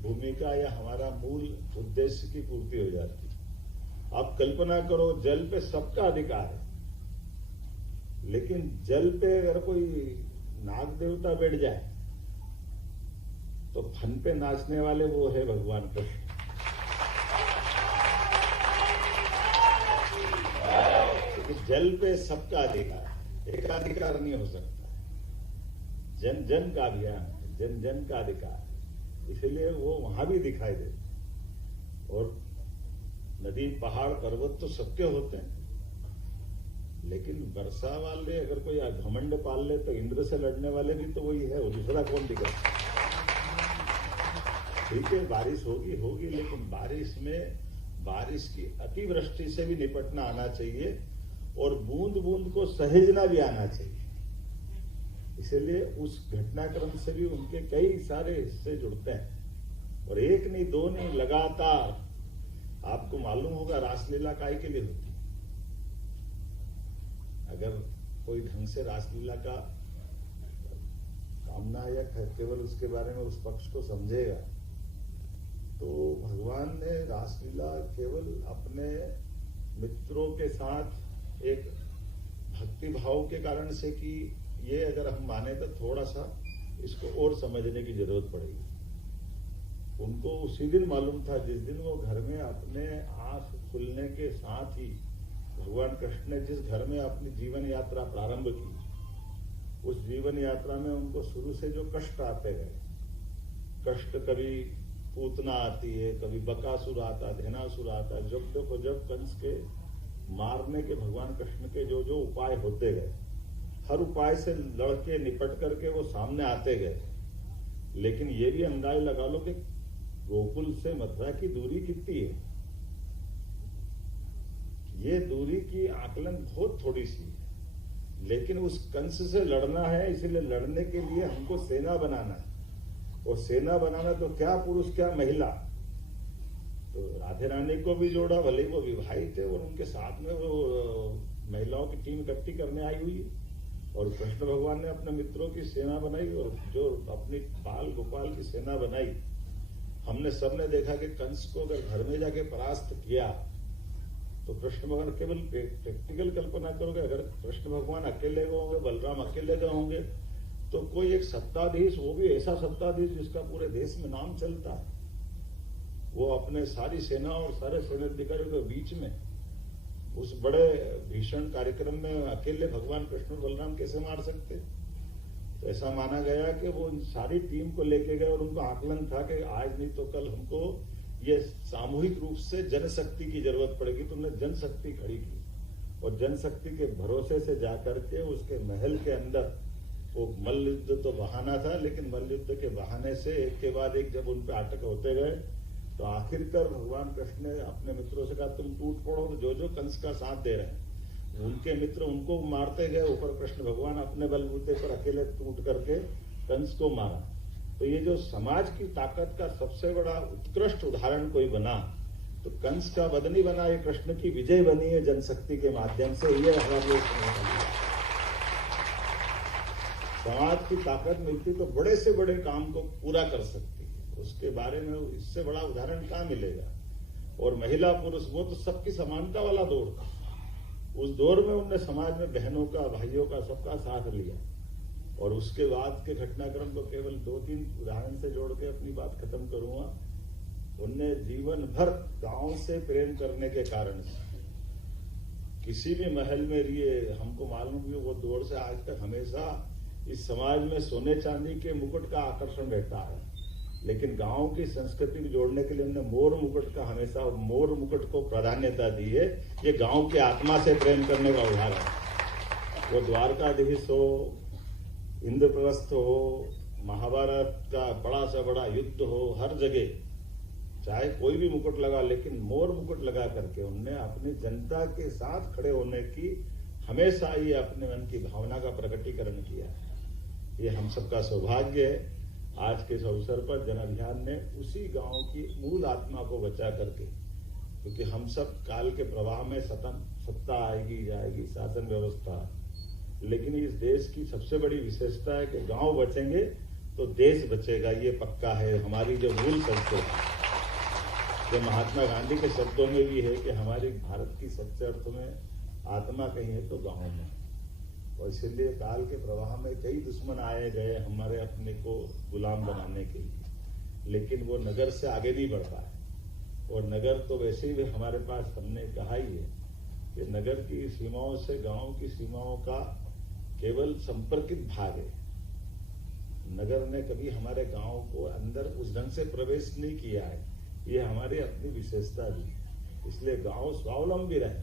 भूमिका या हमारा मूल उद्देश्य की पूर्ति हो जाती है। आप कल्पना करो, जल पे सबका अधिकार है, लेकिन जल पे अगर कोई नाग देवता बैठ जाए तो फन पे नाचने वाले वो है भगवान कृष्ण। जल पे सबका अधिकार, एकाधिकार नहीं हो सकता। जन जन का अभियान है, जन जन का अधिकार, इसलिए वो वहां भी दिखाई देते। और नदी पहाड़ पर्वत तो सबके होते हैं, लेकिन वर्षा वाले अगर कोई घमंड पाल ले तो इंद्र से लड़ने वाले भी तो वही है, वो दूसरा कौन दिखा? ठीक है, बारिश होगी होगी, लेकिन बारिश में बारिश की अतिवृष्टि से भी निपटना आना चाहिए और बूंद बूंद को सहेजना भी आना चाहिए। इसलिए उस घटनाक्रम से भी उनके कई सारे हिस्से जुड़ते हैं और एक नहीं दो नहीं, लगातार। आपको मालूम होगा रासलीला काय के लिए होती है। अगर कोई ढंग से रासलीला का कामना या केवल उसके बारे में उस पक्ष को समझेगा तो भगवान ने रासलीला केवल अपने मित्रों के साथ एक भक्ति भाव के कारण से की, ये अगर हम माने तो थोड़ा सा इसको और समझने की जरूरत पड़ेगी। उनको उसी दिन मालूम था जिस दिन वो घर में अपने आंख खुलने के साथ ही भगवान कृष्ण ने जिस घर में अपनी जीवन यात्रा प्रारंभ की, उस जीवन यात्रा में उनको शुरू से जो कष्ट आते गए, कष्ट कभी पूतना आती है, कभी बकासुर आता, धेनासुर आता, जब देखो जब कंस के मारने के भगवान कृष्ण के जो जो उपाय होते गए, हर उपाय से लड़के निपट करके वो सामने आते गए। लेकिन ये भी अंदाज लगा लो कि गोकुल से मथुरा की दूरी कितनी है। ये दूरी की आकलन बहुत थोड़ी सी है, लेकिन उस कंस से लड़ना है, इसलिए लड़ने के लिए हमको सेना बनाना है। और सेना बनाना तो क्या पुरुष क्या महिला, तो राधे रानी को भी जोड़ा, भले ही वो विवाहित थे और उनके साथ में वो महिलाओं की टीम इकट्ठी करने आई हुई है। और कृष्ण भगवान ने अपने मित्रों की सेना बनाई और जो अपनी बाल गोपाल की सेना बनाई। हमने सबने देखा कि कंस को अगर घर में जाके परास्त किया तो कृष्ण भगवान, केवल प्रैक्टिकल कल्पना करोगे, अगर कृष्ण भगवान अकेले गए होंगे, बलराम अकेले गए होंगे, तो कोई एक सत्ताधीश, वो भी ऐसा सत्ताधीश जिसका पूरे देश में नाम चलता है, वो अपने सारी सेना और सारे सेनाधिकारियों के बीच में उस बड़े भीषण कार्यक्रम में अकेले भगवान कृष्ण बलराम कैसे मार सकते। तो ऐसा माना गया कि वो सारी टीम को लेके गए और उनको आकलन था कि आज नहीं तो कल हमको ये सामूहिक रूप से जनशक्ति की जरूरत पड़ेगी। तुमने जनशक्ति खड़ी की और जनशक्ति के भरोसे से जाकर के उसके महल के अंदर वो मल्ल युद्ध तो बहाना था, लेकिन मल्ल युद्ध के बहाने से एक के बाद एक जब उन पे आटक होते गए तो आखिरकार भगवान कृष्ण ने अपने मित्रों से कहा तुम टूट पड़ो। तो जो कंस का साथ दे रहे हैं उनके मित्र उनको मारते गए, ऊपर कृष्ण भगवान अपने बलबूते पर अकेले टूट करके कंस को मारा। तो ये जो समाज की ताकत का सबसे बड़ा उत्कृष्ट उदाहरण कोई बना तो कंस का वध नहीं बना, ये कृष्ण की विजय बनी है जनशक्ति के माध्यम से। ये हमारे समाज की ताकत मिलती तो बड़े से बड़े काम को पूरा कर सकती है। उसके बारे में इससे बड़ा उदाहरण कहाँ मिलेगा। और महिला पुरुष वो तो सबकी समानता वाला दौर था। उस दौर में उनने समाज में बहनों का, भाइयों का, सबका साथ लिया। और उसके बाद के घटनाक्रम को केवल 2-3 उदाहरण से जोड़ के अपनी बात खत्म करूंगा। उनने जीवन भर गांव से प्रेम करने के कारण किसी भी महल में रहिए, हमको मालूम भी वो दौर से आज तक हमेशा इस समाज में सोने चांदी के मुकुट का आकर्षण रहता है, लेकिन गांव की संस्कृति को जोड़ने के लिए हमने मोर मुकुट का हमेशा मोर मुकुट को प्राधान्यता दी है। ये गांव की आत्मा से प्रेम करने का उदाहरण है। वो द्वारकाधीश हो, इंद्रप्रस्थ हो, महाभारत का बड़ा से बड़ा युद्ध हो, हर जगह चाहे कोई भी मुकुट लगा, लेकिन मोर मुकुट लगा करके उनने अपनी जनता के साथ खड़े होने की हमेशा ये अपने मन की भावना का प्रकटीकरण किया। ये हम सबका सौभाग्य है। आज के इस अवसर पर जन अभियान ने उसी गांव की मूल आत्मा को बचा करके, क्योंकि हम सब काल के प्रवाह में सत्ता आएगी जाएगी, शासन व्यवस्था, लेकिन इस देश की सबसे बड़ी विशेषता है कि गांव बचेंगे तो देश बचेगा। ये पक्का है। हमारी जो मूल संस्कृति जो महात्मा गांधी के शब्दों में भी है कि हमारी भारत की सच्चे अर्थ में आत्मा कहीं है तो गांव में। और इसलिए काल के प्रवाह में कई दुश्मन आए गए हमारे अपने को गुलाम बनाने के लिए, लेकिन वो नगर से आगे नहीं बढ़ पाए। और नगर तो वैसे ही हमारे पास हमने कहा ही है कि नगर की सीमाओं से गांव की सीमाओं का केवल संपर्कित भाग है। नगर ने कभी हमारे गांव को अंदर उस ढंग से प्रवेश नहीं किया है। ये हमारी अपनी विशेषता भी। इसलिए गांव स्वावलंबी रहे,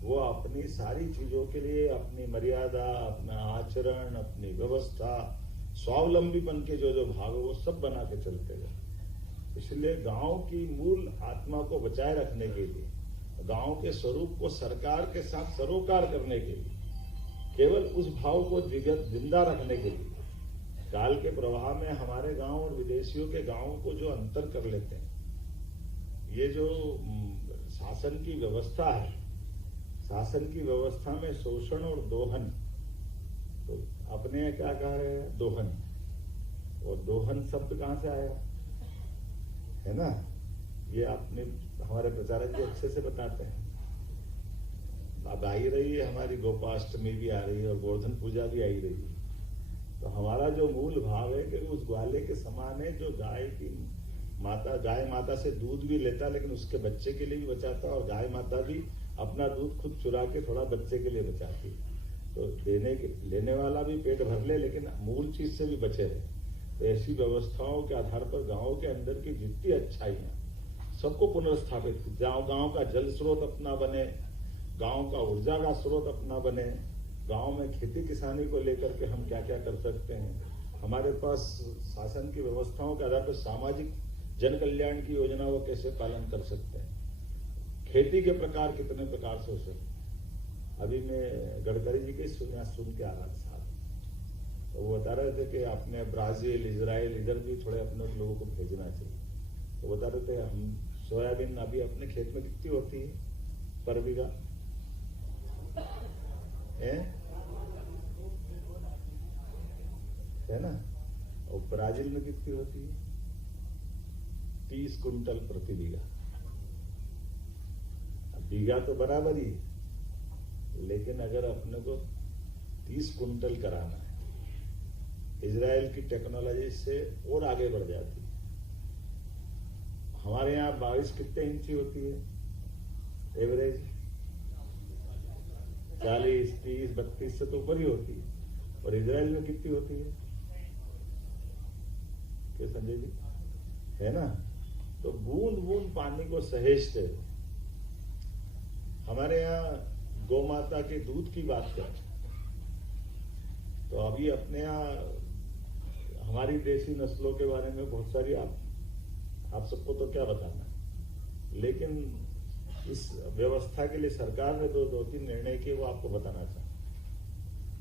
वो अपनी सारी चीजों के लिए अपनी मर्यादा, अपना आचरण, अपनी व्यवस्था, स्वावलंबीपन के जो भाग है वो सब बना के चलते गए। इसलिए गांव की मूल आत्मा को बचाए रखने के लिए, गांव के स्वरूप को सरकार के साथ सरोकार करने के लिए, केवल उस भाव को जिंदा रखने के लिए काल के प्रवाह में हमारे गांव और विदेशियों के गांवों को जो अंतर कर लेते हैं, ये जो शासन की व्यवस्था है, शासन की व्यवस्था में शोषण और दोहन, तो अपने क्या कह रहे हैं दोहन, और दोहन शब्द कहां से आया है ना, ये आपने हमारे प्रचारक जी अच्छे से बताते हैं। अब आ ही रही है हमारी गोपाष्टमी भी आ रही है और गोवर्धन पूजा भी आ ही रही है। तो हमारा जो मूल भाव है कि उस ग्वाले के समान है जो गाय माता से दूध भी लेता लेकिन उसके बच्चे के लिए भी बचाता, और गाय माता भी अपना दूध खुद चुरा के थोड़ा बच्चे के लिए बचाती। तो लेने वाला भी पेट भर ले लेकिन मूल चीज से भी बचे रहे। तो ऐसी व्यवस्थाओं के आधार पर गांव के अंदर की जितनी अच्छाइयां सबको पुनर्स्थापित, गांव का जल स्रोत अपना बने, गांव का ऊर्जा का स्रोत अपना बने, गांव में खेती किसानी को लेकर के हम क्या क्या कर सकते हैं, हमारे पास शासन की व्यवस्थाओं के आधार पर सामाजिक जन कल्याण की योजना वो कैसे पालन कर सकते हैं, खेती के प्रकार कितने प्रकार से हो सकते। अभी मैं गडकरी जी के सुन के आ रहा था, तो वो बता रहे थे कि आपने ब्राजील, इजराइल इधर भी थोड़े अपने लोगों को भेजना चाहिए। तो बता रहे थे हम सोयाबीन अभी अपने खेत में कितनी होती है पर बीघा है ना, और ब्राजील में कितनी होती है 30 कुंटल प्रति बीघा। बीघा तो बराबर ही, लेकिन अगर अपने को 30 कुंटल कराना है, इजराइल की टेक्नोलॉजी से और आगे बढ़ जाती है। हमारे यहाँ बारिश कितने इंची होती है एवरेज? 40, 30, 32 से तो ऊपर ही होती है, और इजराइल में कितनी होती है क्या संजय जी, है ना? तो बूंद बूंद पानी को सहेजते। हमारे यहाँ गौ माता के दूध की बात करें तो अभी अपने यहाँ हमारी देसी नस्लों के बारे में बहुत सारी आप सबको तो क्या बताना, लेकिन इस व्यवस्था के लिए सरकार ने दो तीन निर्णय किए, वो आपको बताना चाहूँ।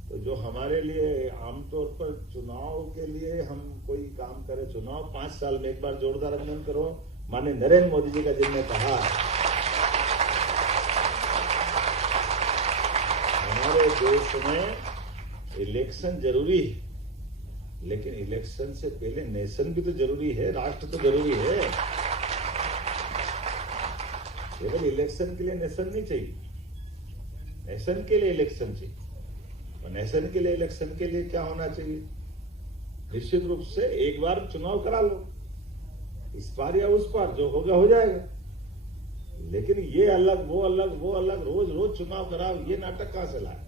तो जो हमारे लिए आमतौर पर चुनाव के लिए हम कोई काम करें, चुनाव 5 साल में एक बार जोरदार अभिनंदन करो माननीय नरेंद्र मोदी जी का, जिनने कहा हमारे देश में इलेक्शन जरूरी है, लेकिन इलेक्शन से पहले नेशन भी तो जरूरी है, राष्ट्र तो जरूरी है। केवल इलेक्शन के लिए नेशन नहीं चाहिए, नेशन के लिए इलेक्शन चाहिए। और नेशन के लिए इलेक्शन के लिए क्या होना चाहिए? निश्चित रूप से एक बार चुनाव करा लो, इस पार या उस पार, जो होगा हो जाएगा। लेकिन ये अलग वो अलग वो अलग, रोज रोज चुनाव कराओ, ये नाटक कहां से लाए?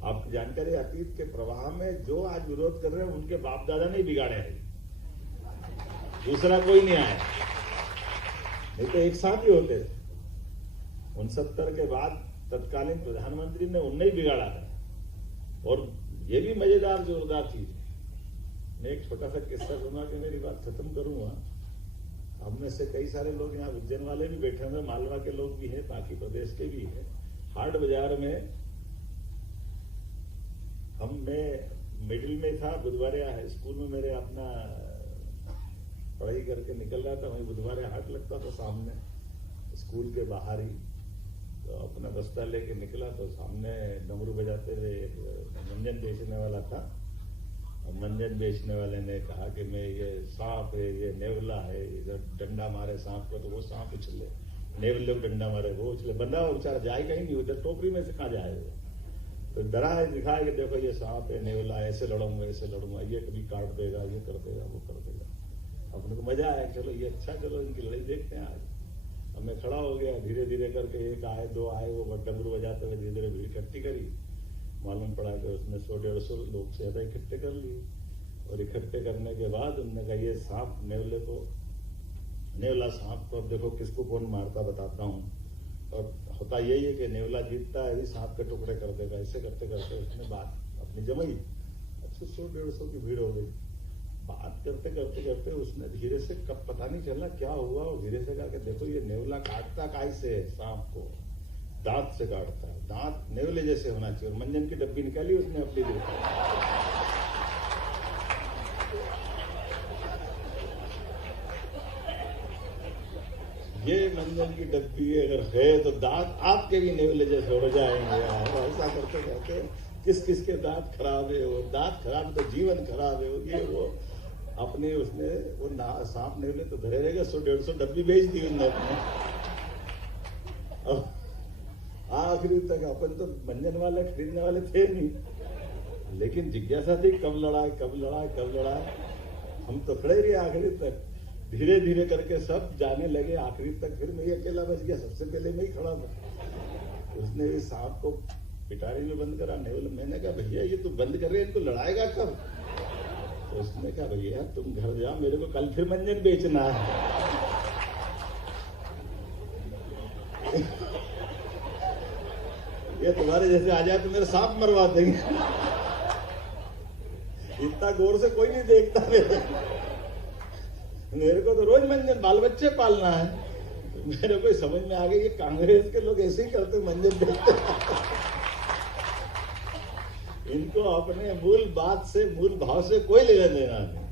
आपकी जानकारी, अतीत के प्रवाह में जो आज विरोध कर रहे हैं उनके बाप दादा नहीं बिगाड़े हैं, दूसरा कोई नहीं आया, नहीं तो एक साथ ही होते थे। 69 के बाद तत्कालीन प्रधानमंत्री ने उन्हें ही बिगाड़ा था। और ये भी मजेदार जोरदार चीज है। मैं एक छोटा सा किस्सा सुना के मेरी बात खत्म करूंगा। हम में से कई सारे लोग यहाँ उज्जैन वाले भी बैठे हुए, मालवा के लोग भी हैं, बाकी प्रदेश के भी हैं। हाट बाजार में मैं मिडिल में था, बुधवारे हाई स्कूल में मेरे अपना पढ़ाई करके निकल रहा था, वहीं बुधवारे हाट लगता था सामने स्कूल के बाहर ही। तो अपना बस्ता लेके निकला तो सामने डमरू बजाते हुए एक मंजन बेचने वाला था। और मंजन बेचने वाले ने कहा कि मैं ये सांप है, ये नेवला है, इधर डंडा मारे सांप को तो वो सांप उछले, नेवले को डंडा मारे वो उछले, बंदा बेचारा जाएगा ही नहीं, उधर टोकरी में से कहाँ जाएगा। तो डरा है, दिखाया कि देखो ये सांप है, नेवला, ऐसे लड़ूंगा ऐसे लड़ूंगा, ये कभी काट देगा, ये कर देगा वो कर देगा। अपने को मजा आया, चलो ये अच्छा, चलो इनकी लड़ाई देखते हैं आज। अब मैं खड़ा हो गया, धीरे धीरे करके एक आए दो आए, वो डमरू बजाते हुए धीरे धीरे भीड़ इकट्ठी करी। मालूम पड़ा कि उसने 100-150 लोग से ज्यादा इकट्ठे कर लिए। और इकट्ठे करने के बाद उन्होंने कहा ये सांप नेवला सांप को अब देखो किसको कौन मारता बताता हूँ। और होता यही है कि नेवला जीतता है, सांप के टुकड़े कर देगा। ऐसे करते करते उसने बात अपनी जमाई। अच्छा 100-150 की भीड़ हो गई। बात करते करते करते उसने धीरे से, कब पता नहीं चला क्या हुआ, और धीरे से कहा कि देखो ये नेवला काटता कैसे है, सांप को दांत से काटता है, दांत नेवले जैसे होना चाहिए। और मंजन की डब्बी निकाली उसने अपनी ये मंजन की डब्बी अगर है तो दांत आपके भी नेवले जैसे हो जाएंगे। ऐसा करते करते किस किस के दांत खराब है, वो दांत खराब तो जीवन खराब है, ये वो अपने उसने वो सांप नेवले तो धरे रहेगा। 100-150 डब्बी बेच दी उन्होंने अपने। अब आखिरी तक अपन तो मंजन वाले खरीदने वाले थे नहीं, लेकिन जिज्ञासा थी कब लड़ाई कब लड़ाई कब लड़ाई। हम तो खड़े रहे आखिरी तक, धीरे धीरे करके सब जाने लगे आखिरी तक। फिर मैं ही अकेला बच गया, सबसे पहले मैं ही खड़ा था। उसने इस सांप को पिटारी में बंद करा, नहीं बोला। मैंने कहा भैया ये तो बंद कर रहे हैं, इनको लड़ाएगा कब? तो उसने कहा भैया तुम घर जाओ, मेरे को कल फिर मंजन बेचना है। ये तुम्हारे जैसे आ जाए तो मेरे सांप मरवा देंगे। इतना गौर से कोई नहीं देखता मेरे को तो रोज मंजन बाल बच्चे पालना है। मेरे को समझ में आ गई ये कांग्रेस के लोग ऐसे ही करते, मंजन बेचते। इनको अपने मूल बात से, मूल भाव से कोई लेना देना नहीं।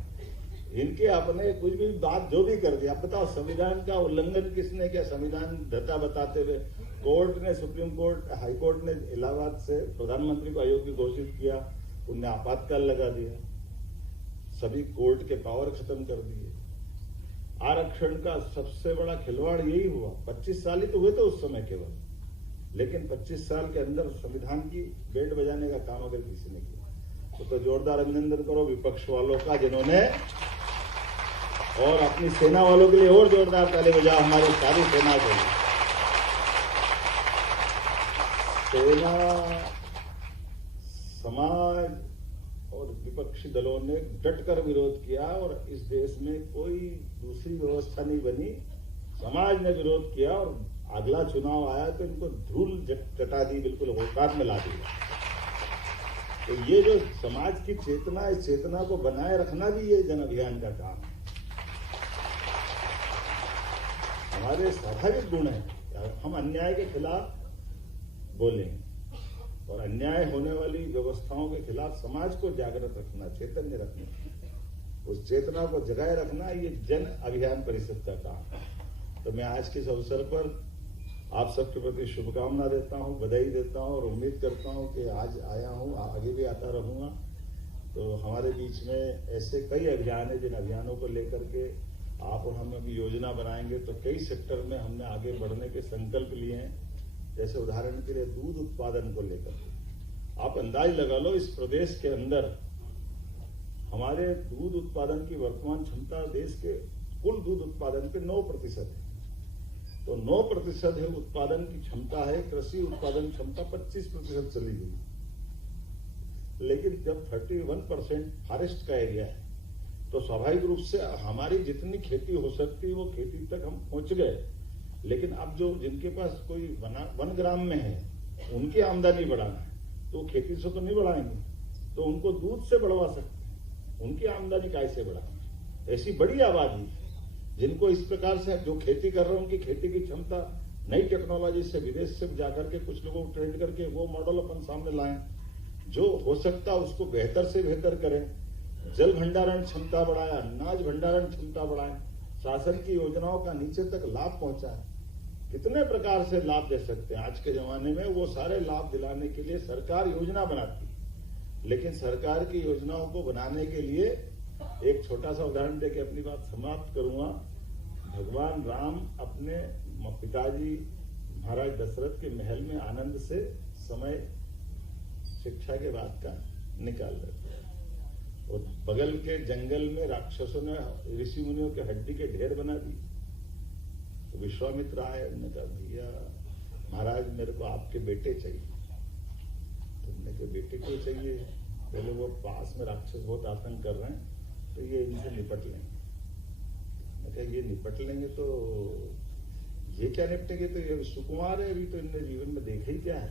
इनके अपने कुछ भी बात जो भी कर दिया। आप बताओ संविधान का उल्लंघन किसने किया? संविधान धता बताते हुए कोर्ट ने, सुप्रीम कोर्ट, हाई कोर्ट ने इलाहाबाद से प्रधानमंत्री को अयोग्य घोषित किया, उनने आपातकाल लगा दिया, सभी कोर्ट के पावर खत्म कर दिए। आरक्षण का सबसे बड़ा खिलवाड़ यही हुआ। 25 साल ही तो हुए थे उस समय केवल, लेकिन 25 साल के अंदर संविधान की बैंड बजाने का काम अगर किसी ने किया तो जोरदार अभिनंदन करो विपक्ष वालों का, जिन्होंने, और अपनी सेना वालों के लिए और जोरदार ताली बजाओ। हमारी सारी सेना को, सेना, समाज और विपक्षी दलों ने डटकर विरोध किया और इस देश में कोई दूसरी व्यवस्था नहीं बनी। समाज ने विरोध किया और अगला चुनाव आया तो इनको धूल चटा दी, बिल्कुल औकात में ला दिया। तो ये जो समाज की चेतना, इस चेतना को बनाए रखना भी ये जन अभियान का काम है। हमारे स्वाभाविक गुण है, हम अन्याय के खिलाफ बोलेंगे और अन्याय होने वाली व्यवस्थाओं के खिलाफ समाज को जागृत रखना, चैतन्य रखना, उस चेतना को जगाए रखना, ये जन अभियान परिषद का काम है। तो मैं आज के इस अवसर पर आप सबके प्रति शुभकामना देता हूं, बधाई देता हूं और उम्मीद करता हूं कि आज आया हूं, आगे भी आता रहूंगा। तो हमारे बीच में ऐसे कई अभियान है जिन अभियानों को लेकर के आप और हम अभी योजना बनाएंगे। तो कई सेक्टर में हमने आगे बढ़ने के संकल्प लिए हैं। जैसे उदाहरण के लिए दूध उत्पादन को लेकर आप अंदाज लगा लो, इस प्रदेश के अंदर हमारे दूध उत्पादन की वर्तमान क्षमता देश के कुल दूध उत्पादन के 9% है। तो 9% है उत्पादन की क्षमता है। कृषि उत्पादन क्षमता 25% चली गई। लेकिन जब 31% फॉरेस्ट का एरिया है तो स्वाभाविक रूप से हमारी जितनी खेती हो सकती है वो खेती तक हम पहुंच गए। लेकिन अब जो जिनके पास कोई वन ग्राम में है उनकी आमदनी बढ़ाना है तो खेती से तो नहीं बढ़ाएंगे, तो उनको दूध से बढ़वा सकते हैं। उनकी आमदनी कैसे बढ़ाएंगे? ऐसी बड़ी आबादी जिनको इस प्रकार से जो खेती कर रहे हैं उनकी खेती की क्षमता नई टेक्नोलॉजी से विदेश से जाकर के कुछ लोगों को ट्रेंड करके वो मॉडल अपन सामने लाएं, जो हो सकता उसको बेहतर से बेहतर करें। जल भंडारण क्षमता बढ़ाएं, अनाज भंडारण क्षमता बढ़ाएं, शासन की योजनाओं का नीचे तक लाभ पहुंचाएं। कितने प्रकार से लाभ दे सकते हैं आज के जमाने में, वो सारे लाभ दिलाने के लिए सरकार योजना बनाती है। लेकिन सरकार की योजनाओं को बनाने के लिए एक छोटा सा उदाहरण देके अपनी बात समाप्त करूंगा। भगवान राम अपने पिताजी महाराज दशरथ के महल में आनंद से समय शिक्षा के बाद का निकाल रहे थे और बगल के जंगल में राक्षसों ने ऋषि मुनियों के हड्डी के ढेर बना दिए। तो विश्वामित्र आए, उन्होंने कहा भैया महाराज मेरे को आपके बेटे चाहिए। तो उन्होंने कहा बेटे क्यों चाहिए? पहले वो पास में राक्षस बहुत आतंक कर रहे हैं तो ये इनसे निपट लेंगे। मैं कहा ये निपट लेंगे तो ये क्या निपटेंगे? तो ये सुकुमार है, अभी तो इनने जीवन में देखा ही क्या है।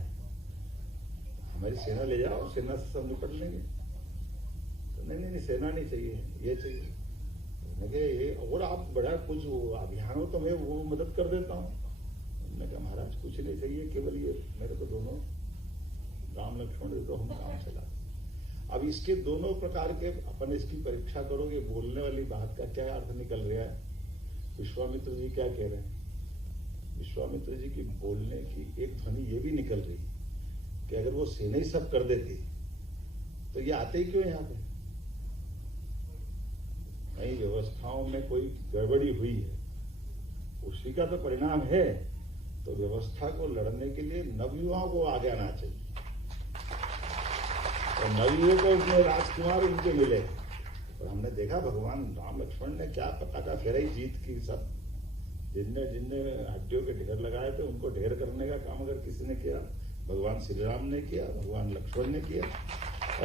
हमारी सेना ले जाओ, सेना से सब निपट लेंगे। तो नहीं सेना नहीं चाहिए, ये चाहिए। ये और आप बड़ा कुछ अभियान हो तो मैं वो मदद कर देता हूँ। मैंने कहा महाराज कुछ नहीं चाहिए, केवल ये मेरे को दोनों राम लक्ष्मण दे दो, हम काम चला। अब इसके दोनों प्रकार के अपन इसकी परीक्षा करोगे, बोलने वाली बात का क्या अर्थ निकल रहा है। विश्वामित्र जी क्या कह रहे हैं? विश्वामित्र जी की बोलने की एक ध्वनि ये भी निकल रही कि अगर वो सेना ही सब कर देती तो ये आते ही क्यों यहाँ पे? नई व्यवस्थाओं में कोई गड़बड़ी हुई है, उसी का तो परिणाम है। तो व्यवस्था को लड़ने के लिए नवयुवाओं को आगे आना चाहिए। और नवयुवक को उसमें राजकुमार उनके मिले और हमने देखा भगवान राम लक्ष्मण ने क्या पता का फेरा ही जीत की। सब जिनने हड्डियों के ढेर लगाए थे उनको ढेर करने का काम अगर किसी ने किया, भगवान श्री राम ने किया, भगवान लक्ष्मण ने किया।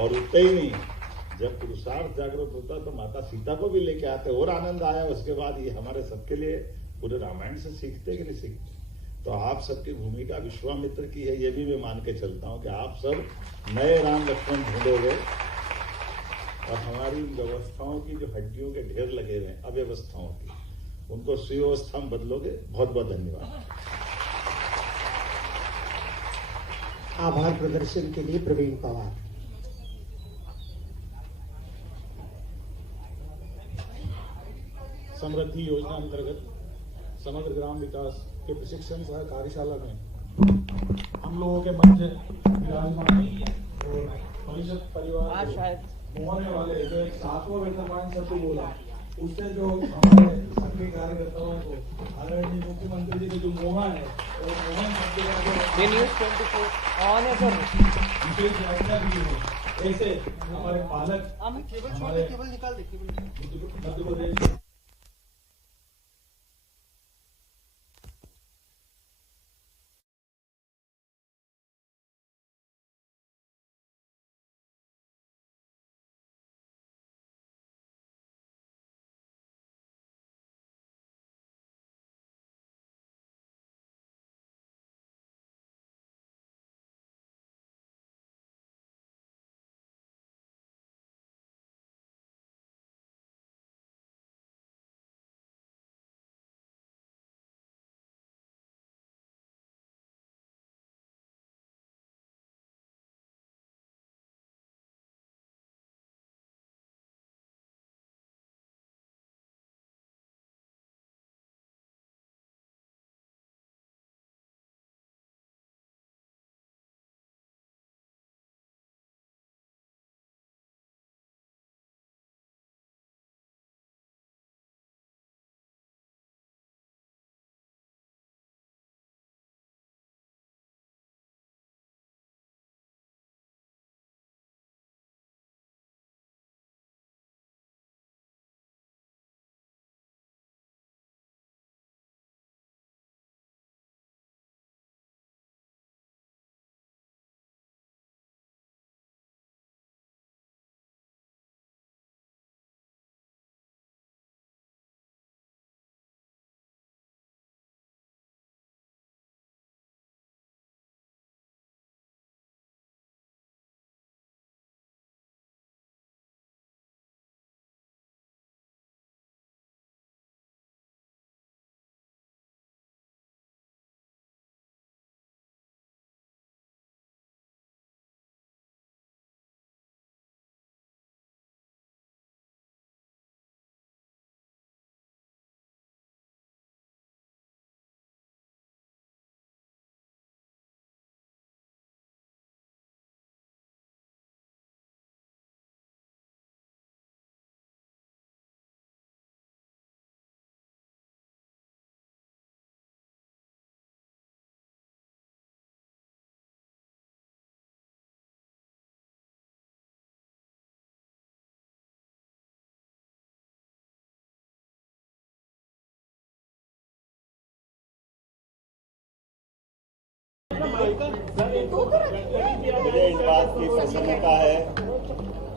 और उतना ही नहीं, जब पुरुषार्थ जागृत होता तो माता सीता को भी लेके आते और आनंद आया। उसके बाद ये हमारे सबके लिए पूरे रामायण से सीखते कि नहीं सीखते। तो आप सबकी भूमिका विश्वामित्र की है, ये भी मैं मान के चलता हूं कि आप सब नए राम लक्ष्मण ढूंढोगे और हमारी व्यवस्थाओं की जो हड्डियों के ढेर लगे हुए हैं अव्यवस्थाओं की, उनको सुव्यवस्था में बदलोगे। बहुत बहुत धन्यवाद। आभार प्रदर्शन के लिए प्रवीण पवार। समृद्धि योजना अंतर्गत समग्र ग्राम विकास के प्रशिक्षण सह कार्यशाला में हम लोगों के मंच विराजमान और परिषद परिवार मोहन वाले जो एक 7वां वेतनमान शब्द बोला, उससे जो हमारे सभी कार्यकर्ताओं को आदरणीय मुख्यमंत्री जी के जो मोहन है और मोहन शब्द का जो न्यूज़ 24 ऑन है सर, विशेष यात्रा भी है। ऐसे हमारे पालक हमारे मध्य प्रदेश मुझे इस बात की प्रसन्नता है,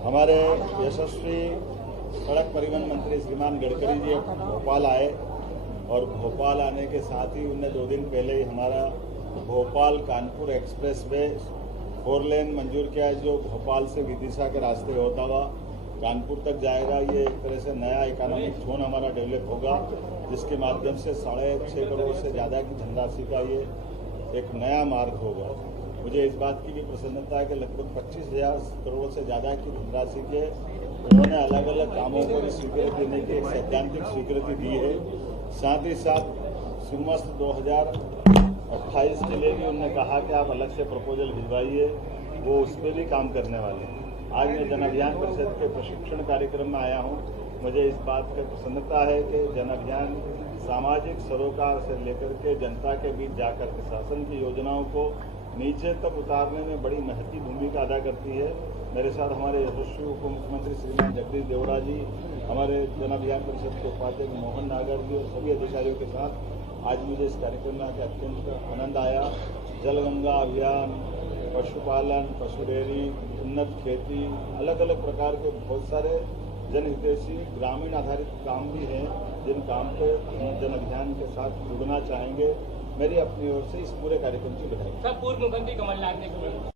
हमारे यशस्वी सड़क परिवहन मंत्री श्रीमान गडकरी जी भोपाल आए और भोपाल आने के साथ ही उन्हें 2 दिन पहले ही हमारा भोपाल कानपुर एक्सप्रेस वे 4 लेन मंजूर किया है, जो भोपाल से विदिशा के रास्ते होता हुआ कानपुर तक जाएगा। ये एक तरह से नया इकोनॉमिक जोन हमारा डेवलप होगा, जिसके माध्यम से 6.5 करोड़ से ज़्यादा की धनराशि का ये एक नया मार्ग होगा। मुझे इस बात की भी प्रसन्नता है कि लगभग 25,000 करोड़ से ज़्यादा की धनराशि के उन्होंने अलग अलग कामों को स्वीकृति देने की एक सैद्धांतिक स्वीकृति दी है। साथ ही साथ सुमस्त 2028 के लिए भी उन्होंने कहा कि आप अलग से प्रपोजल भिजवाइए, वो उस पर भी काम करने वाले हैं। आज मैं जन अभियान परिषद के प्रशिक्षण कार्यक्रम में आया हूँ। मुझे इस बात की प्रसन्नता है कि जन अभियान सामाजिक सरोकार से लेकर के जनता के बीच जाकर के शासन की योजनाओं को नीचे तक उतारने में बड़ी महत्वपूर्ण भूमिका अदा करती है। मेरे साथ हमारे यशस्वी उप मुख्यमंत्री श्रीमान जगदीश देवड़ा जी, हमारे जन अभियान परिषद के उपाध्यक्ष मोहन नागर जी और सभी अधिकारियों के साथ आज मुझे इस कार्यक्रम में आकर अत्यंत आनंद आया। जल गंगा अभियान, पशुपालन, पशु डेयरी, उन्नत खेती, अलग अलग प्रकार के बहुत सारे जनहितैषी ग्रामीण आधारित काम भी हैं, जिन काम पे हम जन अभियान के साथ जुड़ना चाहेंगे। मेरी अपनी ओर से इस पूरे कार्यक्रम की बधाई। पूर्व मुख्यमंत्री कमलनाथ ने